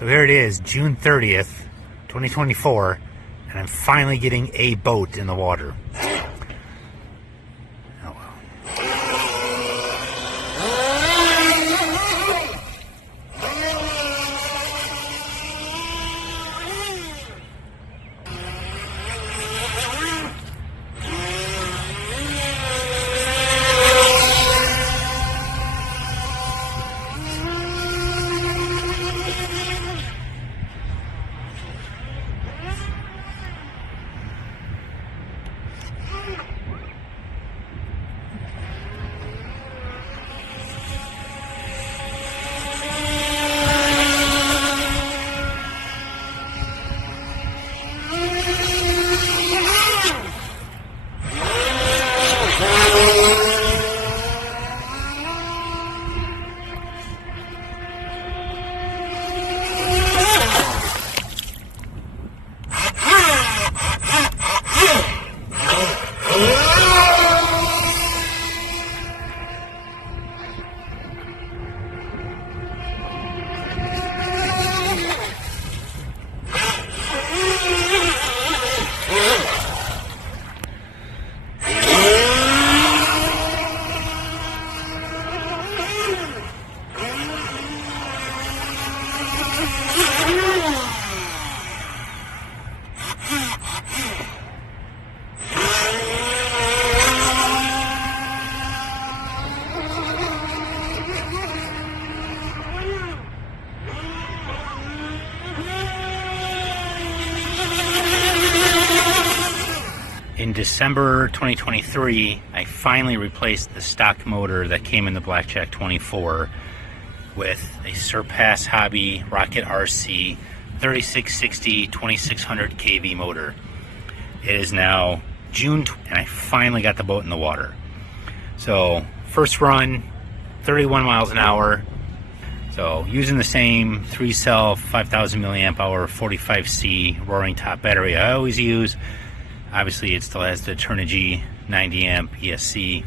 So here it is, June 30th, 2024, and I'm finally getting a boat in the water. Oh well. In December 2023, I finally replaced the stock motor that came in the Blackjack 24 with a Surpass Hobby Rocket RC 3660 2600 kV motor. It is now June and I finally got the boat in the water. So first run, 31 miles an hour. So using the same 3-cell 5000 milliamp hour 45C roaring top battery I always use. Obviously, it still has the Turnigy 90 amp ESC